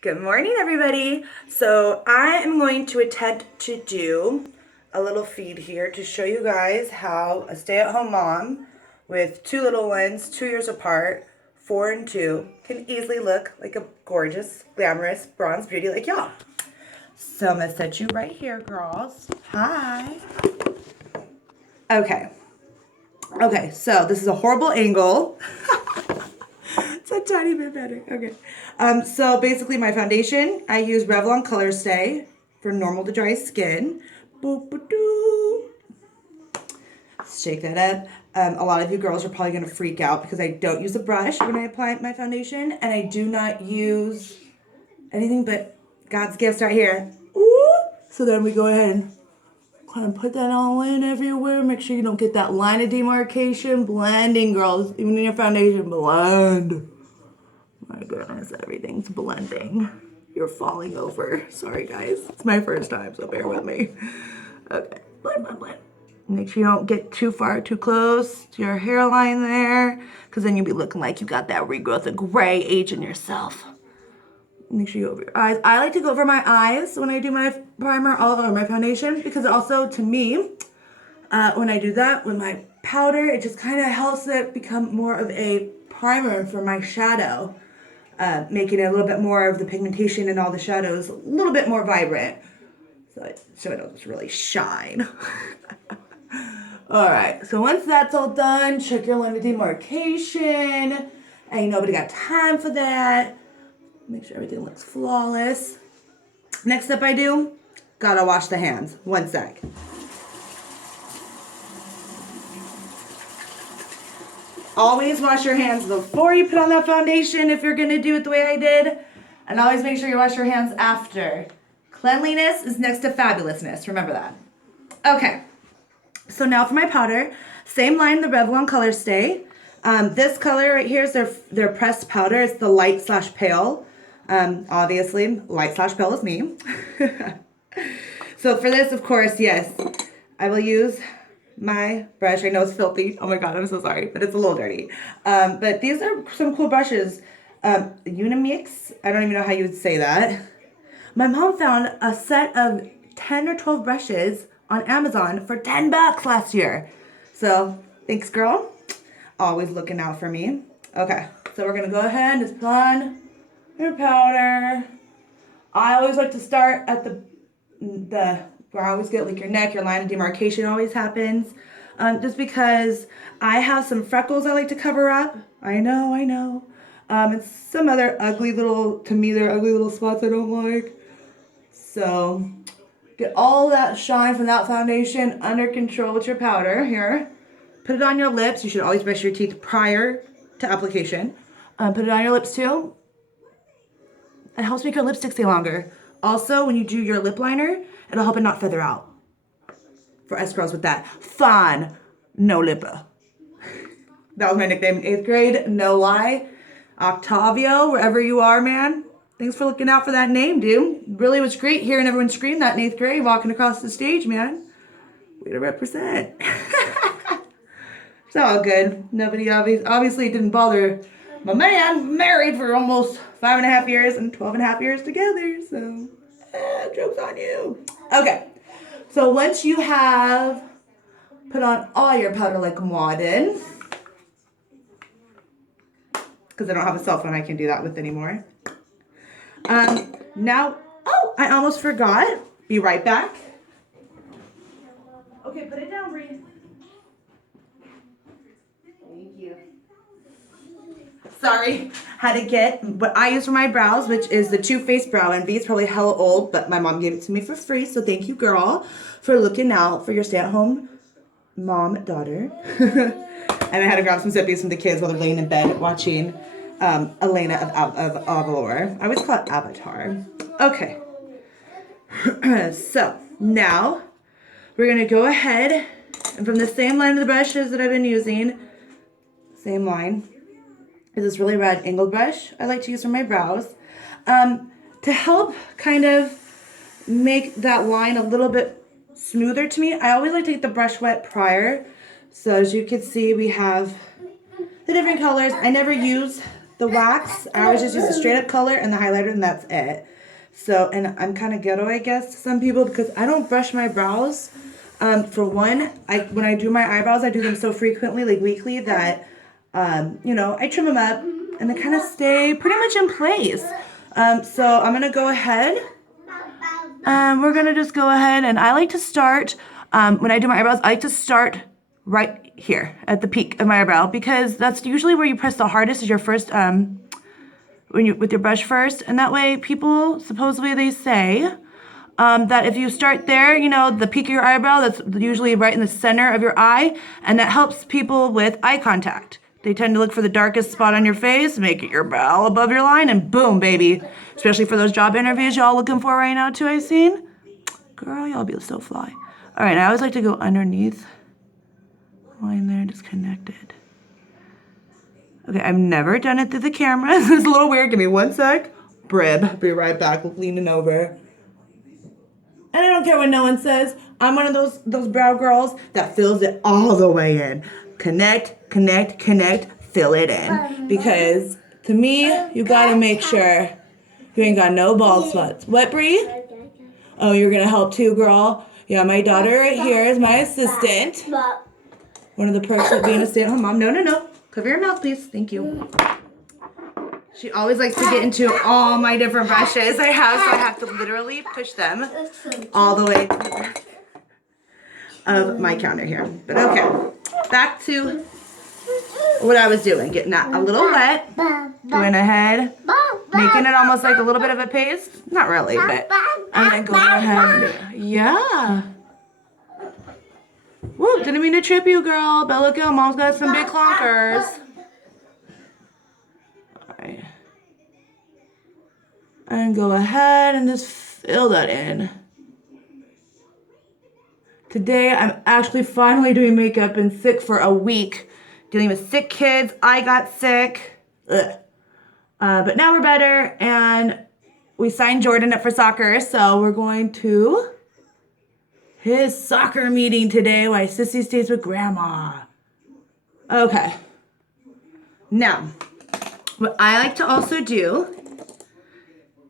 Good morning, everybody. So I am going to attempt to do a little feed here to show you guys how a stay-at-home mom with two little ones, 2 years apart, 4 and 2, can easily look like a gorgeous, glamorous bronze beauty like y'all. So I'm gonna set you right here, girls. Hi. Okay. Okay, so this is a horrible angle. It's a tiny bit better. Okay. So basically my foundation, I use Revlon Color Stay for normal to dry skin. Boop, boop, doo. Shake that up. A lot of you girls are probably going to freak out because I don't use a brush when I apply my foundation, and I do not use anything but God's gifts right here. Ooh. So then we go ahead and kind of put that all in everywhere. Make sure you don't get that line of demarcation. Blending, girls. Even in your foundation, blend. My goodness, everything's blending. You're falling over. Sorry, guys. It's my first time, so bear with me. Okay, blend, blend, blend. Make sure you don't get too far, too close to your hairline there, because then you'll be looking like you got that regrowth of gray aging yourself. Make sure you go over your eyes. I like to go over my eyes when I do my primer all over my foundation, because also, to me, when I do that with my powder, it just kind of helps it become more of a primer for my shadow. Making it a little bit more of the pigmentation and all the shadows a little bit more vibrant. So it doesn't really shine. Alright, so once that's all done, check your line of demarcation. Ain't nobody got time for that. Make sure everything looks flawless. Next step I do, gotta wash the hands. One sec. Always wash your hands before you put on that foundation if you're going to do it the way I did. And always make sure you wash your hands after. Cleanliness is next to fabulousness. Remember that. Okay. So now for my powder. Same line, the Revlon Color Stay. This color right here is their pressed powder. It's the light/pale. Obviously, light/pale is me. So for this, of course, yes, I will use my brush. I know it's filthy. Oh my god, I'm so sorry, but it's a little dirty. But these are some cool brushes. Unimix, I don't even know how you would say that. My mom found a set of 10 or 12 brushes on Amazon for $10 last year. So, thanks, girl. Always looking out for me. Okay, so we're gonna go ahead and just put on your powder. I always like to start at the where I always get like your neck, your line of demarcation always happens. Just because I have some freckles I like to cover up. I know. And some other ugly little, to me they're ugly little spots I don't like. So get all that shine from that foundation under control with your powder here. Put it on your lips. You should always brush your teeth prior to application. Put it on your lips too. It helps make your lipstick stay longer. Also, when you do your lip liner, it'll help it not feather out. For us girls with that fun, no lipper. That was my nickname in 8th grade, no lie. Octavio, wherever you are, man. Thanks for looking out for that name, dude. Really was great hearing everyone scream that in 8th grade walking across the stage, man. Way to represent. It's all good. Nobody obviously didn't bother my man. Married for almost 5.5 years and 12.5 years together, so joke's on you. Okay, so once you have put on all your powder like moi did, because I don't have a cell phone I can do that with anymore. Now, oh, I almost forgot. Be right back. Okay, put it down, Bree. Thank you. Sorry, had to get what I use for my brows, which is the Too Faced Brow Envy. It's probably hella old, but my mom gave it to me for free, so thank you, girl, for looking out for your stay-at-home mom, daughter. And I had to grab some sippies from the kids while they're laying in bed watching Elena of Avalor. I always call it Avatar. Okay. So, now, we're going to go ahead, and from the same line of the brushes that I've been using, same line, is this really red angled brush I like to use for my brows. To help kind of make that line a little bit smoother to me, I always like to get the brush wet prior. So as you can see, we have the different colors. I never use the wax. I always just use the straight up color and the highlighter, and that's it. So, and I'm kind of ghetto, I guess, to some people because I don't brush my brows. For one, when I do my eyebrows, I do them so frequently, like weekly, that, you know, I trim them up and they kind of stay pretty much in place. So I'm going to go ahead. We're going to just go ahead, and I like to start, when I do my eyebrows, I like to start right here at the peak of my eyebrow because that's usually where you press the hardest is your first, with your brush first. And that way people, supposedly they say, that if you start there, you know, the peak of your eyebrow, that's usually right in the center of your eye, and that helps people with eye contact. They tend to look for the darkest spot on your face, make it your brow above your line, and boom, baby. Especially for those job interviews y'all looking for right now, too, I seen. Girl, y'all be so fly. All right, I always like to go underneath. Line there, just connect it. Okay, I've never done it through the camera. This is a little weird. Give me 1 sec. Brib, be right back, leaning over. And I don't care what no one says. I'm one of those brow girls that fills it all the way in. Connect, connect, connect, fill it in. Because to me, you gotta make sure you ain't got no bald spots. What, Bree? Oh, you're gonna help too, girl? Yeah, my daughter right here is my assistant. One of the perks of being a stay-at-home mom. No. Cover your mouth, please. Thank you. She always likes to get into all my different brushes I have, so I have to literally push them all the way to the back of my counter here. But okay, back to what I was doing. Getting that a little wet, going ahead, making it almost like a little bit of a paste. Not really, but I'm going to go ahead and yeah. Woo, didn't mean to trip you, girl. But look out, mom's got some big clunkers. Alright. And go ahead and just fill that in. Today, I'm actually finally doing makeup. Been sick for a week. Dealing with sick kids. I got sick. Ugh. But now we're better. And we signed Jordan up for soccer. So we're going to his soccer meeting today while Sissy stays with Grandma. Okay. Now, what I like to also do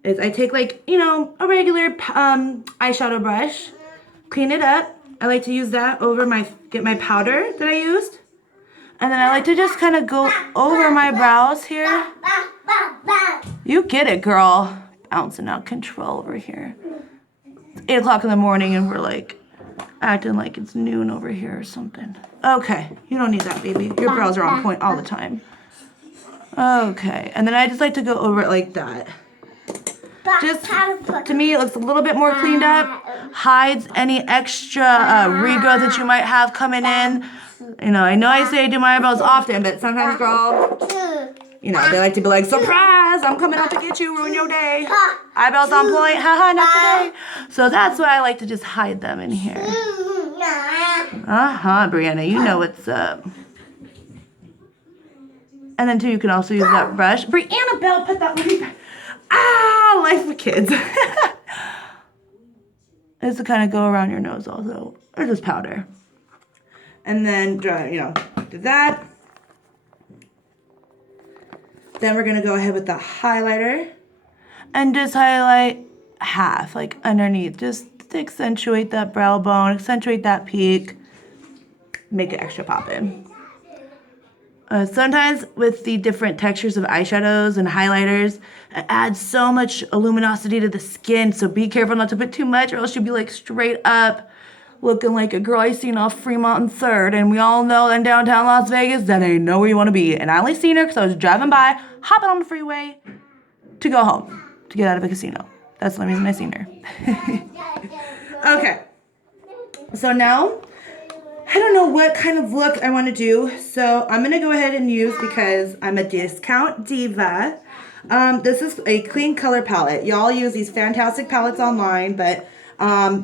is I take like, you know, a regular eyeshadow brush, clean it up. I like to use that over get my powder that I used. And then I like to just kind of go over my brows here. You get it, girl. Bouncing out control over here. It's 8 o'clock in the morning and we're like acting like it's noon over here or something. Okay, you don't need that, baby. Your brows are on point all the time. Okay, and then I just like to go over it like that. Just, to me, it looks a little bit more cleaned up. Hides any extra regrowth that you might have coming in. You know I say I do my eyebrows often, but sometimes, girl, you know, they like to be like, surprise, I'm coming out to get you, ruin your day. Eyebrows on point, haha, not today. So that's why I like to just hide them in here. Brianna, you know what's up. And then, too, you can also use that brush. Brianna Bell, put that one back. Ah, life with kids. It's to kind of go around your nose also. Or just powder. And then, you know, do that. Then we're going to go ahead with the highlighter. And just highlight half, like underneath. Just to accentuate that brow bone, accentuate that peak. Make it extra poppin'. Sometimes with the different textures of eyeshadows and highlighters, it adds so much luminosity to the skin. So be careful not to put too much or else you'll be like straight up looking like a girl I seen off Fremont and 3rd. And we all know in downtown Las Vegas, that ain't nowhere you want to be. And I only seen her because I was driving by, hopping on the freeway to go home, to get out of a casino. That's the only reason I seen her. Okay. So now, I don't know what kind of look I want to do, so I'm going to go ahead and use, because I'm a discount diva, this is a clean color palette. Y'all use these fantastic palettes online, but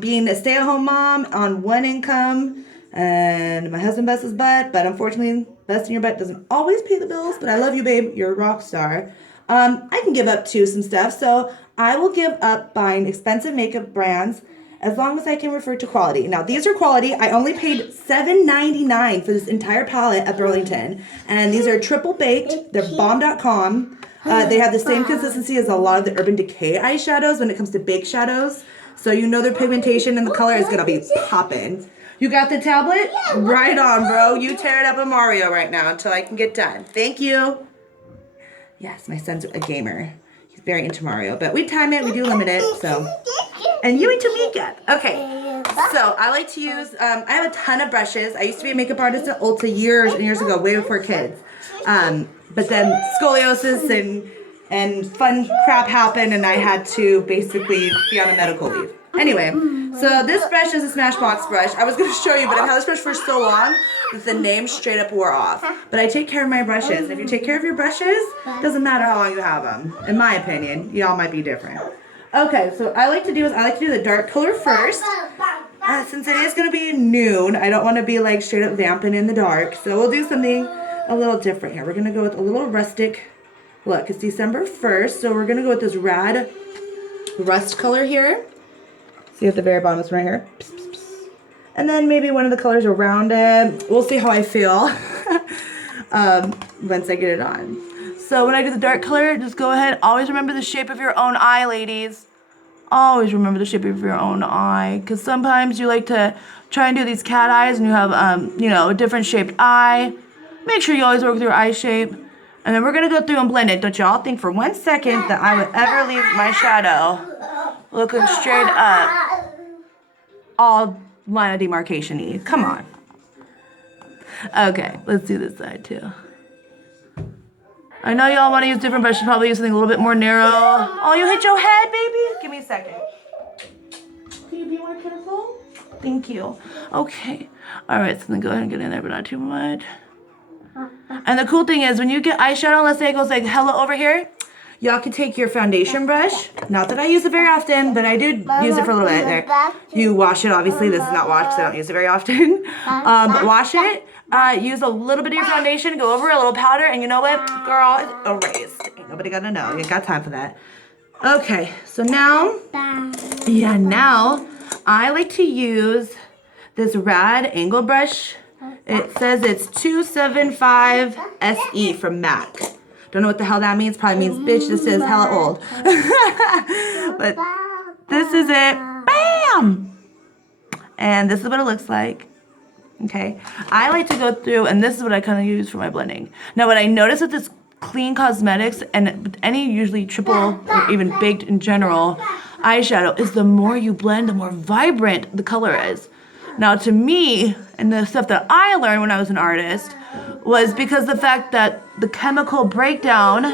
being a stay-at-home mom on one income, and my husband busts his butt, but unfortunately, busting your butt doesn't always pay the bills, but I love you, babe. You're a rock star. I can give up to some stuff, so I will give up buying expensive makeup brands as long as I can refer to quality. Now, these are quality. I only paid $7.99 for this entire palette at Burlington. And these are triple baked. They're bomb.com. They have the same consistency as a lot of the Urban Decay eyeshadows when it comes to baked shadows. So you know their pigmentation and the color is going to be popping. You got the tablet? Right on, bro. You tear it up a Mario right now until I can get done. Thank you. Yes, my son's a gamer. He's very into Mario. But we time it. We do limit it. So... And you into Mika. Okay, so I like to use, I have a ton of brushes. I used to be a makeup artist at Ulta years and years ago, way before kids. But then scoliosis and fun crap happened and I had to basically be on a medical leave. Anyway, so this brush is a Smashbox brush. I was going to show you, but I've had this brush for so long that the name straight up wore off. But I take care of my brushes. If you take care of your brushes, it doesn't matter how long you have them. In my opinion, y'all might be different. Okay, so I like to do the dark color first. Since it is going to be noon, I don't want to be like straight up vamping in the dark. So we'll do something a little different here. We're going to go with a little rustic look. It's December 1st, so we're going to go with this rad rust color here. See at the very bottom, it's right here. And then maybe one of the colors around it. We'll see how I feel once I get it on. So when I do the dark color, just go ahead. Always remember the shape of your own eye, ladies. Always remember the shape of your own eye. Because sometimes you like to try and do these cat eyes and you have, a different shaped eye. Make sure you always work with your eye shape. And then we're going to go through and blend it. Don't y'all think for 1 second that I would ever leave my shadow looking straight up. All line of demarcation-y. Come on. Okay, let's do this side too. I know y'all want to use different brushes, probably use something a little bit more narrow. Oh, you hit your head, baby? Give me a second. Can you be more careful? Thank you. Okay. All right, so then go ahead and get in there, but not too much. And the cool thing is, when you get eyeshadow, let's say it goes like hella over here, y'all can take your foundation brush. Not that I use it very often, but I do use it for a little bit there. You wash it, obviously. This is not washed because I don't use it very often. But wash it. Use a little bit of your foundation, go over a little powder, and you know what, girl, it's erased. Ain't nobody gotta know. You ain't got time for that. Okay, so now I like to use this rad angle brush. It says it's 275 SE from MAC. Don't know what the hell that means. Probably means, bitch, this is hella old. But this is it. Bam! And this is what it looks like. Okay, I like to go through, and this is what I kind of use for my blending. Now, what I notice with this Clean Cosmetics and any usually triple or even baked in general eyeshadow is the more you blend, the more vibrant the color is. Now, to me, and the stuff that I learned when I was an artist was because the fact that the chemical breakdown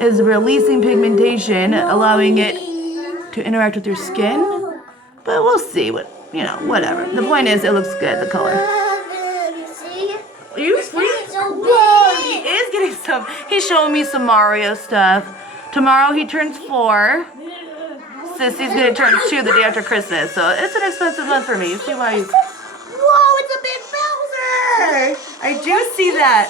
is releasing pigmentation, allowing it to interact with your skin. But we'll see what. Whatever. The point is, it looks good, the color. Are you sweet? Whoa, he is getting some. He's showing me some Mario stuff. Tomorrow he turns 4. Sissy's gonna turn 2 the day after Christmas. So it's an expensive month for me. You see why he's... Whoa, it's a big Bowser! I do see that.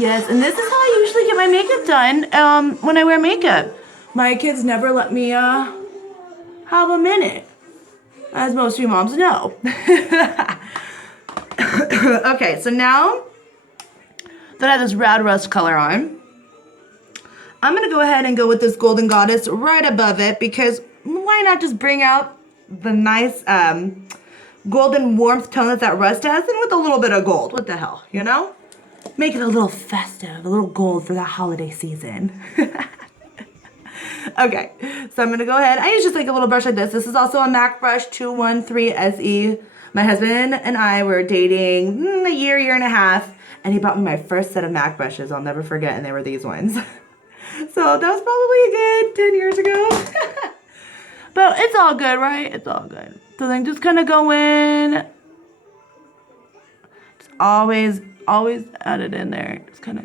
Yes, and this is how I usually get my makeup done when I wear makeup. My kids never let me have a minute. As most of you moms know. Okay, so now that I have this rad rust color on, I'm going to go ahead and go with this Golden Goddess right above it because why not just bring out the nice golden warmth tone that rust has and with a little bit of gold. What the hell, Make it a little festive, a little gold for the holiday season. Okay, so I'm going to go ahead. I use just like a little brush like this. This is also a MAC brush 213 SE. My husband and I were dating a year and a half, and he bought me my first set of MAC brushes. I'll never forget, and they were these ones. So that was probably a good 10 years ago. But it's all good, right? It's all good. So then just kind of go in. Just always add it in there. Just kind of.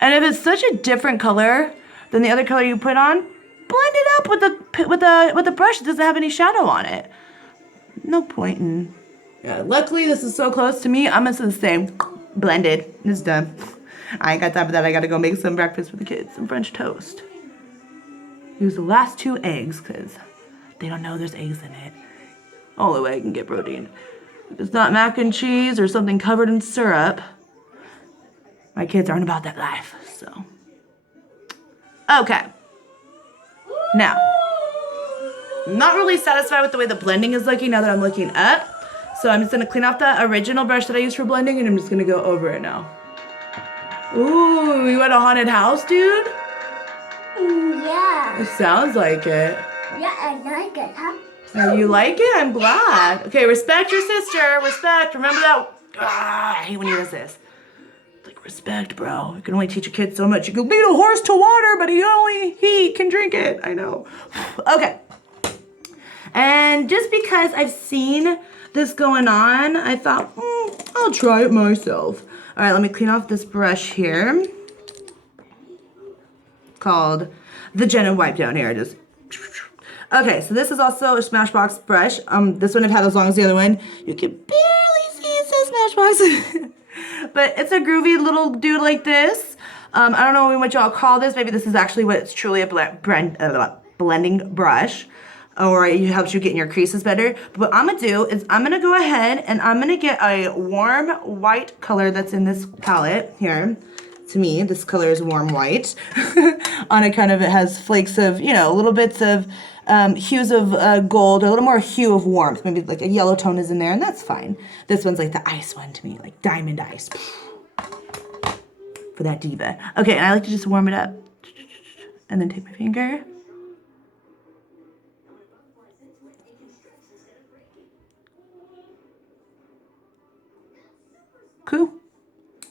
And if it's such a different color than the other color you put on, blend it up with the brush that doesn't have any shadow on it. No point in. Yeah, luckily this is so close to me. I'm just gonna say, blended. It's done. I ain't got time for that. I gotta go make some breakfast for the kids, some French toast. Use the last 2 eggs because they don't know there's eggs in it. Only way I can get protein. If it's not mac and cheese or something covered in syrup, my kids aren't about that life, so. Okay. Now, I'm not really satisfied with the way the blending is looking now that I'm looking up. So I'm just gonna clean off the original brush that I used for blending and I'm just gonna go over it now. Ooh, you want a haunted house, dude? Yeah. It sounds like it. Yeah, I like it, huh? Oh, you like it? I'm glad. Okay, respect your sister. Respect. Remember that? Ah, I hate when he does this. Like, respect, bro. You can only teach a kid so much. You can lead a horse to water, but he can drink it. I know. Okay. And just because I've seen this going on, I thought, I'll try it myself. All right, let me clean off this brush here. Called the Jenna wipe down here. Just okay, so this is also a Smashbox brush. This one I've had as long as the other one. You can barely see it says Smashbox. But it's a groovy little dude like this. I don't know what y'all call this. Maybe this is actually what it's truly a blending brush. Or it helps you get in your creases better. But what I'm gonna do is I'm gonna go ahead and I'm gonna get a warm white color that's in this palette here. To me, this color is warm white. On account of it has flakes of, little bits of hues of gold, or a little more hue of warmth. Maybe like a yellow tone is in there, and that's fine. This one's like the ice one to me, like diamond ice. For that diva. Okay, and I like to just warm it up. And then take my finger. Cool.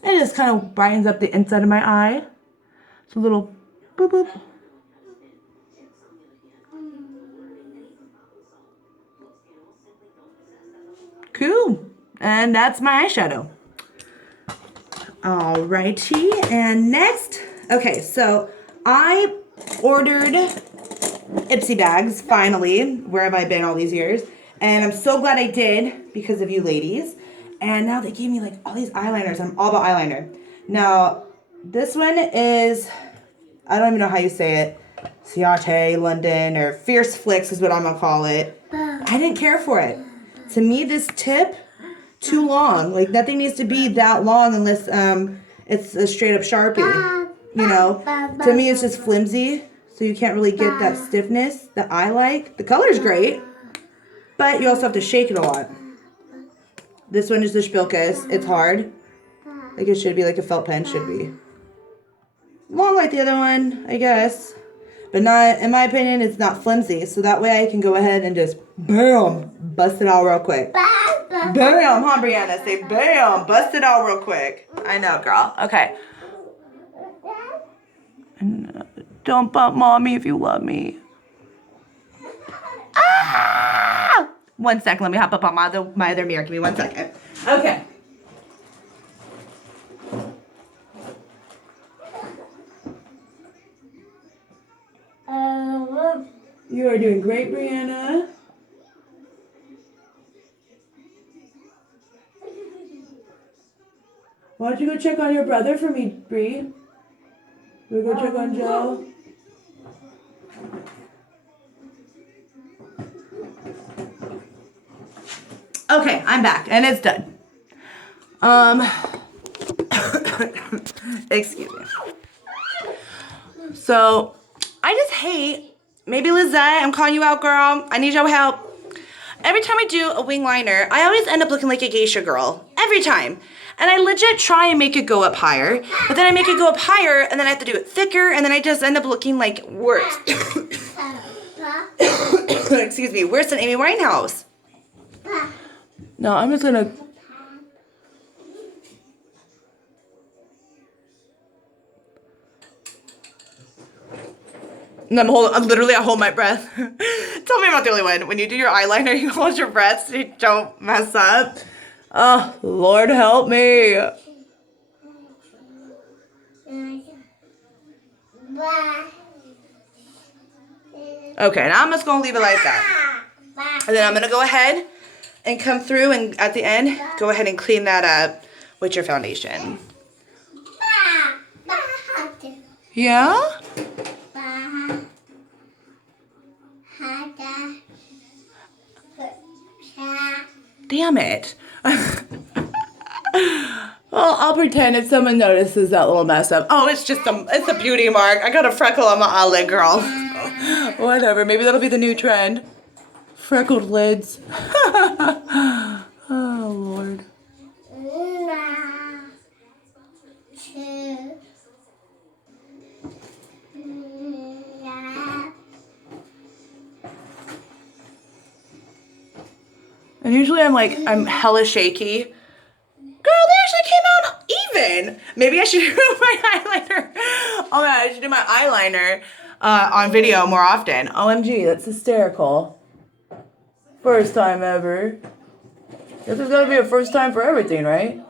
And it just kind of brightens up the inside of my eye. It's a little boop boop. Cool. And that's my eyeshadow. Alrighty. And next, okay, so I ordered Ipsy bags, finally. Where have I been all these years? And I'm so glad I did because of you ladies. And now they gave me like all these eyeliners. I'm all about eyeliner. Now, this one is, I don't even know how you say it. Ciate, London, or Fierce Flicks is what I'm gonna call it. I didn't care for it. To me, this tip, too long. Like nothing needs to be that long unless it's a straight up Sharpie. To me it's just flimsy. So you can't really get that stiffness that I like. The color's great, but you also have to shake it a lot. This one is the Spilkas. It's hard. Like it should be, like a felt pen should be. Long like the other one, I guess. But not, in my opinion, it's not flimsy. So that way I can go ahead and just, bam, bust it out real quick. Bam, huh, Brianna? Say bam, bust it out real quick. I know, girl. Okay. And, don't bump mommy if you love me. Ah! 1 second, let me hop up on my other mirror. Give me 1 second. Okay. You are doing great, Brianna. Why don't you go check on your brother for me, Bree? You go check on Joe? Okay, I'm back, and it's done. Excuse me. So, I just hate, maybe Lizette, I'm calling you out, girl. I need your help. Every time I do a wing liner, I always end up looking like a geisha girl. Every time. And I legit try and make it go up higher, but then I make it go up higher, and then I have to do it thicker, and then I just end up looking like worse. Excuse me, worse than Amy Winehouse. No, I'm just gonna... And I hold my breath. Tell me I'm not the only one. When you do your eyeliner, you hold your breath so you don't mess up. Oh, Lord help me. Okay, now I'm just gonna leave it like that. And then I'm gonna go ahead and come through and at the end, go ahead and clean that up with your foundation. Yeah? Damn it. Well, I'll pretend if someone notices that little mess up. Oh, it's a beauty mark. I got a freckle on my eyelid, girl. Whatever, maybe that'll be the new trend. Freckled lids. Oh, Lord. And usually I'm hella shaky. Girl, they actually came out even. Maybe I should do my eyeliner. Oh my God, I should do my eyeliner on video more often. OMG, that's hysterical. First time ever. Guess there's gotta be a first time for everything, right?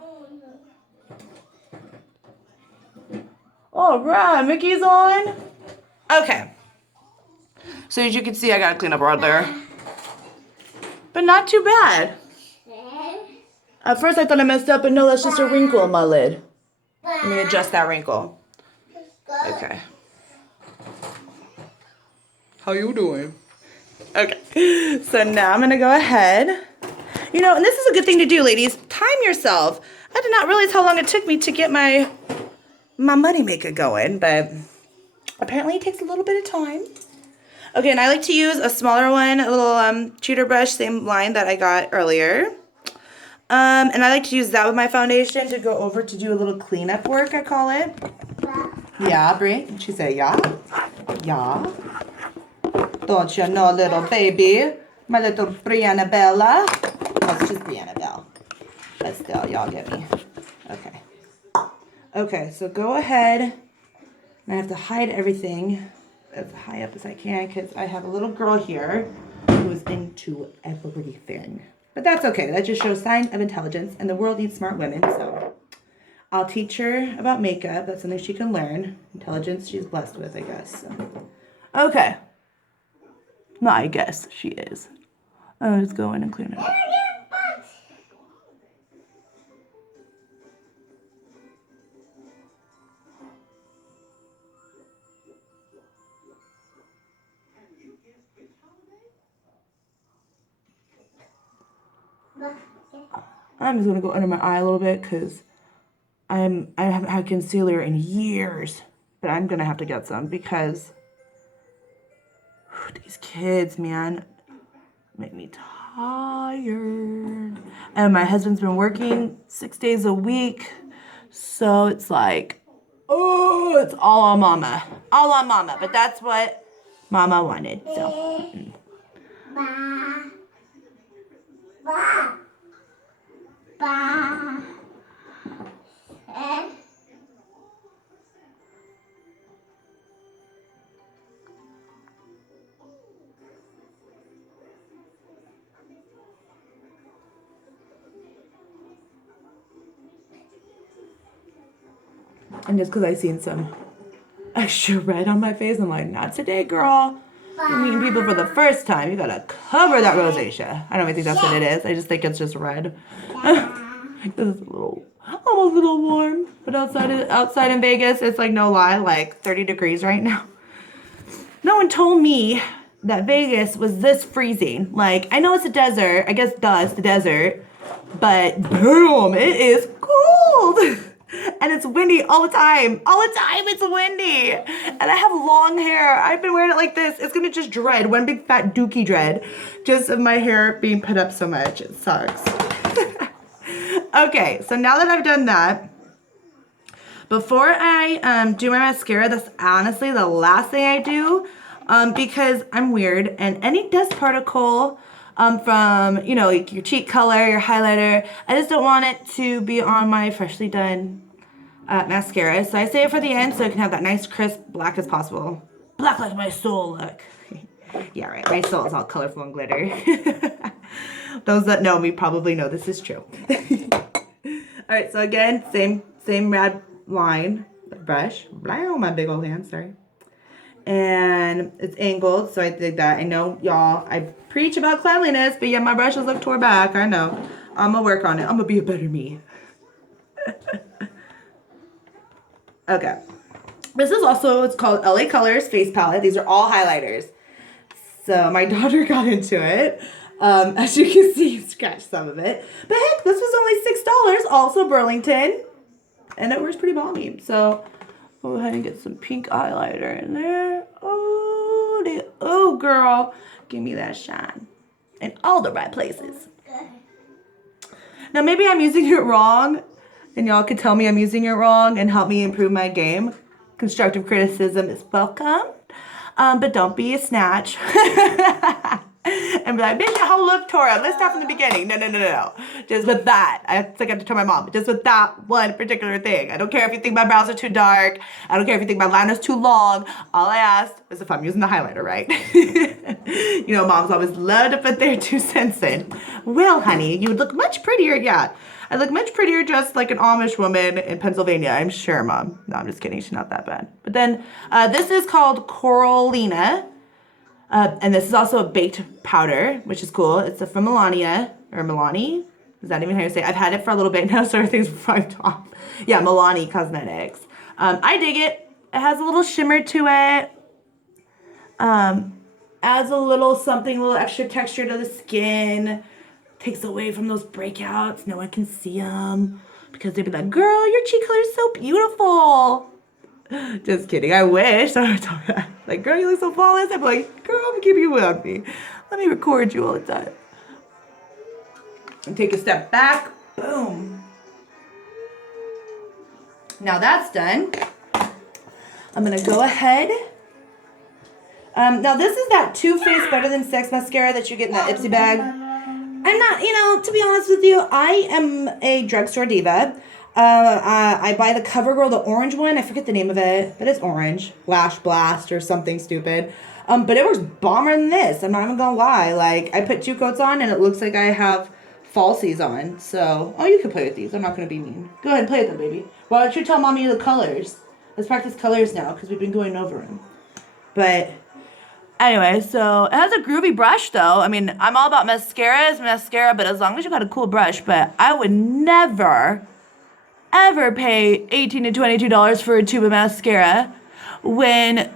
All right, Mickey's on. Okay. So as you can see, I gotta clean up right there. But not too bad. At first I thought I messed up, but no, that's just a wrinkle on my lid. Let me adjust that wrinkle. Okay. How you doing? Okay. So now I'm gonna go ahead. You know, and this is a good thing to do, ladies. Time yourself. I did not realize how long it took me to get my money maker going, but apparently it takes a little bit of time. Okay, and I like to use a smaller one, a little cheater brush, same line that I got earlier. And I like to use that with my foundation to go over to do a little cleanup work, I call it. Yeah, Brie? She said, yeah? Yeah. Don't you know, little baby? My little Brianna Bella. Oh, it's just Brianna Bell. But still, y'all get me. Okay. Okay, so go ahead. And I have to hide everything as high up as I can because I have a little girl here who is into everything. But that's okay. That just shows signs of intelligence, and the world needs smart women, so I'll teach her about makeup. That's something she can learn. Intelligence she's blessed with, I guess. So. Okay. I guess she is. I'll just go in and clean it up. I'm just gonna go under my eye a little bit because I haven't had concealer in years, but I'm gonna have to get some because these kids, man, make me tired. And my husband's been working 6 days a week, so it's like, oh, it's all on mama, but that's what mama wanted. So. And just because I seen some extra red on my face, I'm like, not today, girl. You're meeting people for the first time. You gotta cover that rosacea. I don't even think that's what it is. I just think it's just red. This is almost a little warm. But outside in Vegas, it's like no lie, like 30 degrees right now. No one told me that Vegas was this freezing. Like, I know it's a desert. I guess, duh, it's the desert. But, damn, it is cold. And it's windy all the time. All the time it's windy. And I have long hair. I've been wearing it like this. It's gonna just dread. One big fat dookie dread. Just of my hair being put up so much. It sucks. Okay, so now that I've done that, before I do my mascara, that's honestly the last thing I do because I'm weird. And any dust particle from, you know, like your cheek color, your highlighter, I just don't want it to be on my freshly done mascara. So I save it for the end so I can have that nice crisp black as possible. Black like my soul look. Yeah, right. My soul is all colorful and glitter. Those that know me probably know this is true. All right, so again, same red line, the brush. Wow, my big old hand, sorry. And it's angled, so I did that. I know, y'all, I preach about cleanliness, but yeah, my brushes look tore back. I know. I'm gonna work on it. I'm gonna be a better me. Okay. This is also, it's called LA Colors Face Palette. These are all highlighters. So my daughter got into it. As you can see, you scratched some of it. But heck, this was only $6. Also Burlington. And it works pretty balmy. So go ahead and get some pink highlighter in there. Oh, girl. Give me that shine. In all the right places. Now, maybe I'm using it wrong. And y'all could tell me I'm using it wrong and help me improve my game. Constructive criticism is welcome. But don't be a snatch. And be like, bitch, how look, Tora? Let's start from the beginning. No. Just with that. I think I have to tell my mom. Just with that one particular thing. I don't care if you think my brows are too dark. I don't care if you think my liner's too long. All I asked is if I'm using the highlighter right. You know, moms always love to put their 2 cents in. Well, honey, you would look much prettier. Yeah, I look much prettier dressed like an Amish woman in Pennsylvania. I'm sure, Mom. No, I'm just kidding. She's not that bad. But then this is called Coralina. And this is also a baked powder, which is cool. It's from Melania, or Milani. Is that even how you say it? I've had it for a little bit now, so everything's wiped off. Yeah, Milani Cosmetics. I dig it. It has a little shimmer to it. Adds a little something, a little extra texture to the skin. Takes away from those breakouts. No one can see them. Because they'd be like, girl, your cheek color is so beautiful. Just kidding. I wish. I would talk that. Like, girl, you look so flawless. I'm like, girl, I'm gonna keep you with me. Let me record you all the time. And take a step back. Boom. Now that's done. I'm gonna go ahead. Now this is that Too Faced Better Than Sex mascara that you get in that Ipsy bag. I'm not, to be honest with you, I am a drugstore diva. I buy the CoverGirl, the orange one. I forget the name of it, but it's orange. Lash Blast or something stupid. But it works bomber than this. I'm not even gonna lie. Like, I put 2 coats on and it looks like I have falsies on. So, you can play with these. I'm not gonna be mean. Go ahead and play with them, baby. Why don't you tell mommy the colors? Let's practice colors now because we've been going over them. But anyway, so it has a groovy brush though. I mean, I'm all about mascara, but as long as you got a cool brush. But I would never ever pay $18 to $22 for a tube of mascara when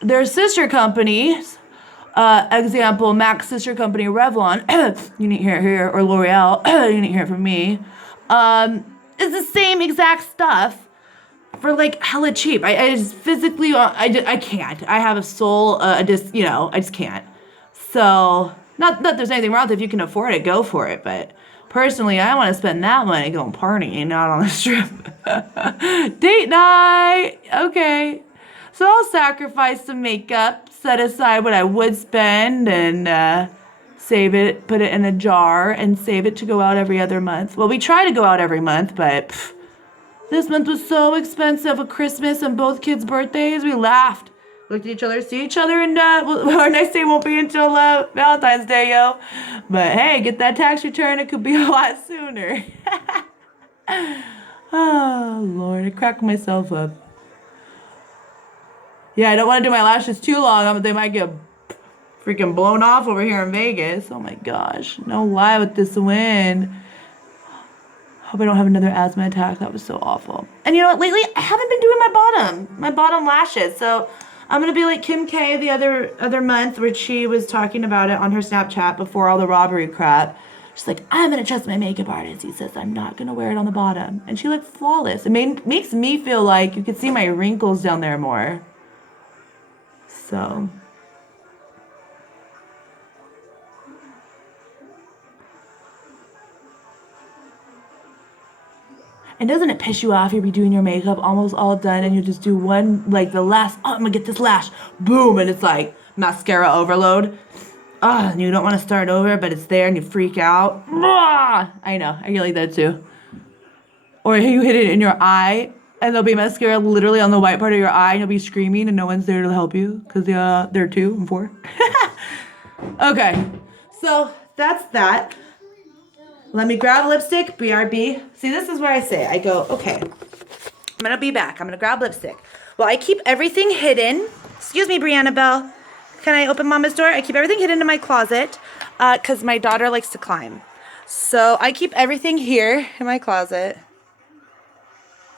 their sister companies, example, MAC's sister company, Revlon, you need to hear it here, or L'Oreal, you need to hear it from me, is the same exact stuff for like hella cheap. I just physically, I can't. I have a soul, I just can't. So, not that there's anything wrong with it. If you can afford it, go for it, but personally, I want to spend that money going partying, not on the strip. Date night! Okay. So I'll sacrifice some makeup, set aside what I would spend, and save it, put it in a jar, and save it to go out every other month. Well, we try to go out every month, but this month was so expensive. With Christmas and both kids' birthdays, we laughed. Looked at each other, see each other, and our next day won't be until Valentine's Day, yo. But hey, get that tax return. It could be a lot sooner. Oh, Lord. I cracked myself up. Yeah, I don't want to do my lashes too long. They might get freaking blown off over here in Vegas. Oh, my gosh. No lie with this wind. Hope I don't have another asthma attack. That was so awful. And you know what? Lately, I haven't been doing my bottom lashes. So I'm going to be like Kim K the other month where she was talking about it on her Snapchat before all the robbery crap. She's like, I'm going to trust my makeup artist. He says I'm not going to wear it on the bottom. And she looked flawless. It makes me feel like you could see my wrinkles down there more. So. And doesn't it piss you off? You'll be doing your makeup almost all done and you just do one, like the last, I'm gonna get this lash, boom, and it's like mascara overload. And you don't want to start over, but it's there and you freak out. I know, I get like that too. Or you hit it in your eye and there'll be mascara literally on the white part of your eye and you'll be screaming and no one's there to help you because they're 2 and 4. Okay, so that's that. Let me grab lipstick, BRB. See, this is where I say, I go, okay, I'm going to be back. I'm going to grab lipstick. Well, I keep everything hidden. Excuse me, Brianna Bell. Can I open Mama's door? I keep everything hidden in my closet because my daughter likes to climb. So I keep everything here in my closet.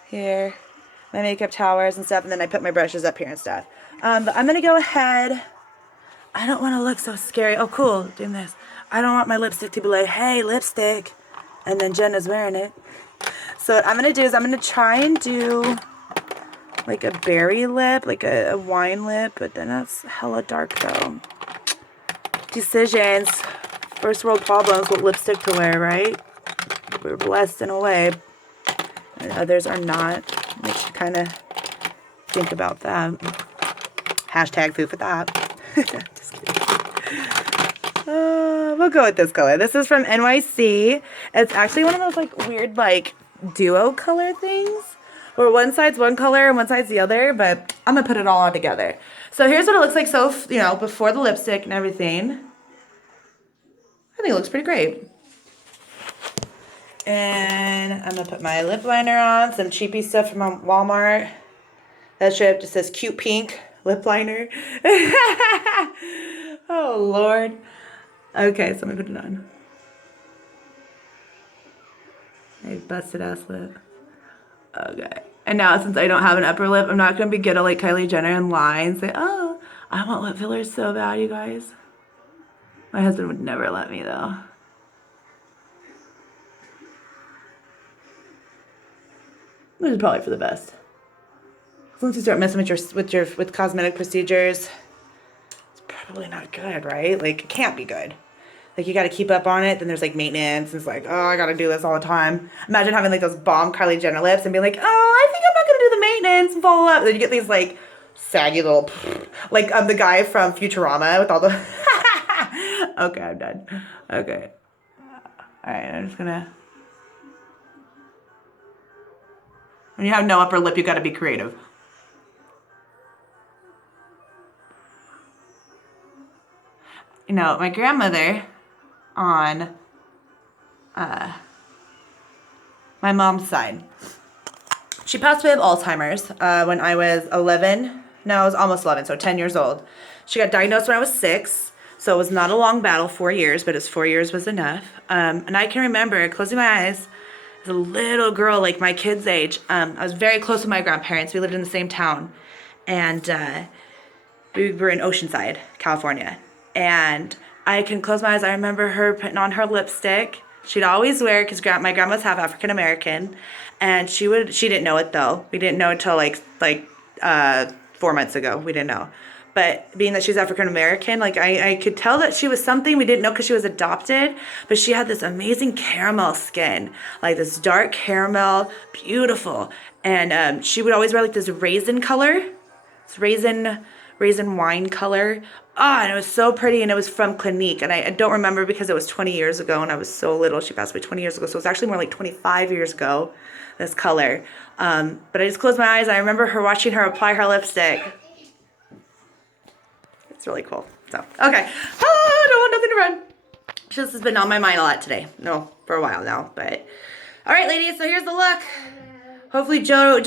Here. My makeup towers and stuff. And then I put my brushes up here and stuff. But I'm going to go ahead. I don't want to look so scary. Oh, cool. Doing this. I don't want my lipstick to be like, hey, lipstick. And then Jenna's wearing it. So what I'm going to do is I'm going to try and do like a berry lip, like a wine lip. But then that's hella dark though. Decisions. First world problems, what lipstick to wear, right? We're blessed in a way. And others are not. Makes you kind of think about that. Hashtag food for thought. Just kidding. We'll go with this color. This is from NYC. It's actually one of those like weird like duo color things where one side's one color and one side's the other, but I'm gonna put it all on together. So here's what it looks like. So, you know, before the lipstick and everything, I think it looks pretty great. And I'm gonna put my lip liner on, some cheapy stuff from Walmart. That straight up just says cute pink lip liner. Oh Lord. Okay, so I'm gonna put it on. A busted ass lip. Okay. And now since I don't have an upper lip, I'm not gonna be good at like Kylie Jenner and lie and say, oh, I want lip fillers so bad, you guys. My husband would never let me though. Which is probably for the best. Once you start messing with cosmetic procedures, it's probably not good, right? Like it can't be good. Like you got to keep up on it. Then there's like maintenance. And it's like, oh, I got to do this all the time. Imagine having like those bomb Kylie Jenner lips and being like, oh, I think I'm not gonna do the maintenance and follow up. And then you get these like saggy little, like the guy from Futurama with all the. Okay, I'm done. Okay. All right, I'm just gonna. When you have no upper lip, you got to be creative. You know, my grandmother on my mom's side, she passed away of Alzheimer's when I was 11. No, I was almost 11, so 10 years old. She got diagnosed when I was 6, so it was not a long battle, 4 years, but 4 years was enough. And I can remember closing my eyes as a little girl, like my kid's age. I was very close with my grandparents. We lived in the same town, and we were in Oceanside, California. And I can close my eyes. I remember her putting on her lipstick. She'd always wear, because my grandma's half African American, and she didn't know it though. We didn't know until like 4 months ago. We didn't know. But being that she's African American, like I could tell that she was something. We didn't know because she was adopted, but she had this amazing caramel skin, like this dark caramel, beautiful. And she would always wear like this raisin color, this raisin wine color. And it was so pretty, and it was from Clinique. And I don't remember because it was 20 years ago, and I was so little. She passed away 20 years ago, so it's actually more like 25 years ago, this color. But I just closed my eyes, and I remember watching her apply her lipstick. It's really cool. So, okay. I don't want nothing to run. This has been on my mind a lot today. No, for a while now. But, all right, ladies, so here's the look. Hopefully Joe